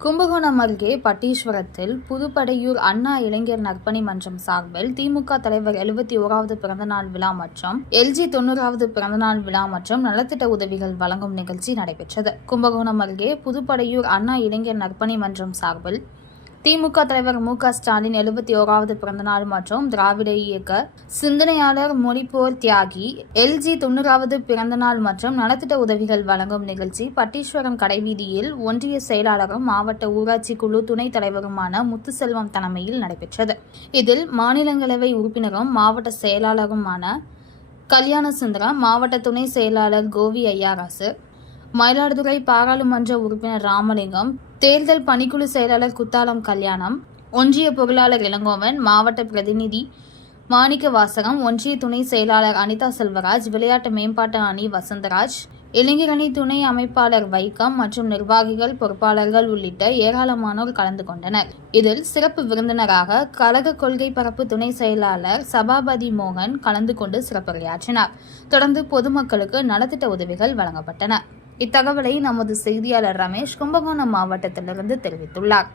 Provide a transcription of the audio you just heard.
கும்பகோணம் அருகே பட்டீஸ்வரத்தில் புதுப்படையூர் அண்ணா இளைஞர் நற்பணி மன்றம் சார்பில் திமுக தலைவர் எழுபத்தி ஓராவது பிறந்தநாள் விழா மற்றும் எல்ஜி தொண்ணூறாவது பிறந்தநாள் விழா மற்றும் நலத்திட்ட உதவிகள் வழங்கும் நிகழ்ச்சி நடைபெற்றது. கும்பகோணம் அருகே புதுப்படையூர் அண்ணா இளைஞர் நற்பணி மன்றம் சார்பில் திமுக தலைவர் மு க ஸ்டாலின் எழுபத்தி ஓராவது பிறந்தநாள் மற்றும் திராவிட இயக்க சிந்தனையாளர் மொழிப்போர் தியாகி எல்ஜி தொண்ணூறாவது பிறந்தநாள் மற்றும் நலத்திட்ட உதவிகள் வழங்கும் நிகழ்ச்சி பட்டீஸ்வரம் கடைவீதியில் ஒன்றிய செயலாளரும் மாவட்ட ஊராட்சி குழு துணைத் தலைவருமான முத்துசெல்வம் தலைமையில் நடைபெற்றது. இதில் மாநிலங்களவை உறுப்பினரும் மாவட்ட செயலாளருமான கல்யாண சுந்தரம் மாவட்ட துணை செயலாளர் கோவி ஐயாராசு மயிலாடுதுறை பாராளுமன்ற உறுப்பினர் ராமலிங்கம் தேர்தல் பணிக்குழு செயலாளர் குத்தாலம் கல்யாணம் ஒன்றிய பொருளாளர் இளங்கோவன் மாவட்ட பிரதிநிதி மாணிக்க வாசகம் ஒன்றிய துணை செயலாளர் அனிதா செல்வராஜ் விளையாட்டு மேம்பாட்டு அணி வசந்தராஜ் இளைஞரணி துணை அமைப்பாளர் வைக்கம் மற்றும் நிர்வாகிகள் பொறுப்பாளர்கள் உள்ளிட்ட ஏராளமானோர் கலந்து கொண்டனர். இதில் சிறப்பு விருந்தினராக கழக கொள்கை பரப்பு துணை செயலாளர் சபாபதி மோகன் கலந்து கொண்டு சிறப்புரையாற்றினார். தொடர்ந்து பொதுமக்களுக்கு நலத்திட்ட உதவிகள் வழங்கப்பட்டன. இத்தகவலை நமது செய்தியாளர் ரமேஷ் கும்பகோணம் மாவட்டத்திலிருந்து தெரிவித்துள்ளார்.